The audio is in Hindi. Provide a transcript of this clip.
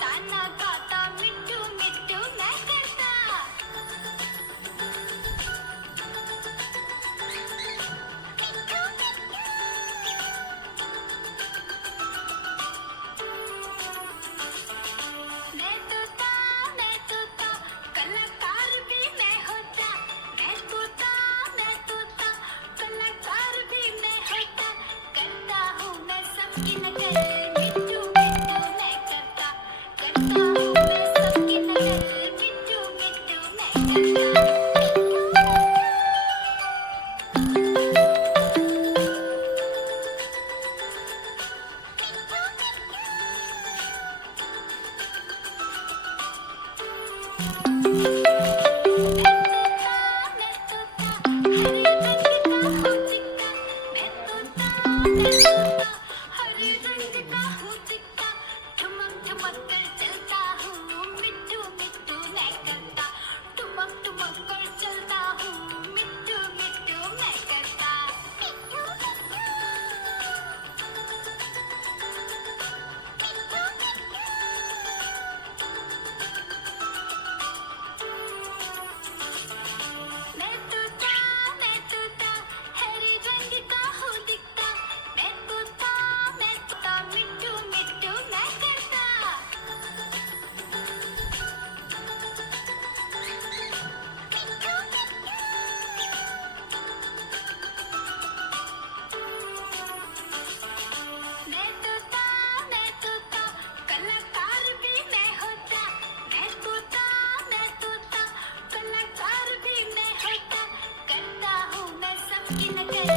गाना गाता मिट्टू मिट्टू मैं करता। मैं तोता कलाकार भी मैं होता। मैं तोता कलाकार भी मैं होता। करता हूँ मैं सबकी नकल मिट्टू मिट्टू मैं करता। करता हूँ मैं सबकी नकल मिट्टू मिट्टू मैं करता। मैं तोता हरे रंग का हूँ चिक्का। मैं तोता हरे रंग का हूँ चिक्का। ठुमक ठुमक कर चलता हूँ मिट्टू मिट्टू मैं करता। ठुमक ठुमक कर चलता हूँ मिट्टू मिट्टू मैं करता। मैं तोता हरे रंग का हूँ दिखता। मैं तोता मिट्टू मिट्टू मैं करता। मैं तोता कलाकार भी मैं होता। मैं तोता कलाकार भी मैं होता। करता हूँ मैं सबकी नकल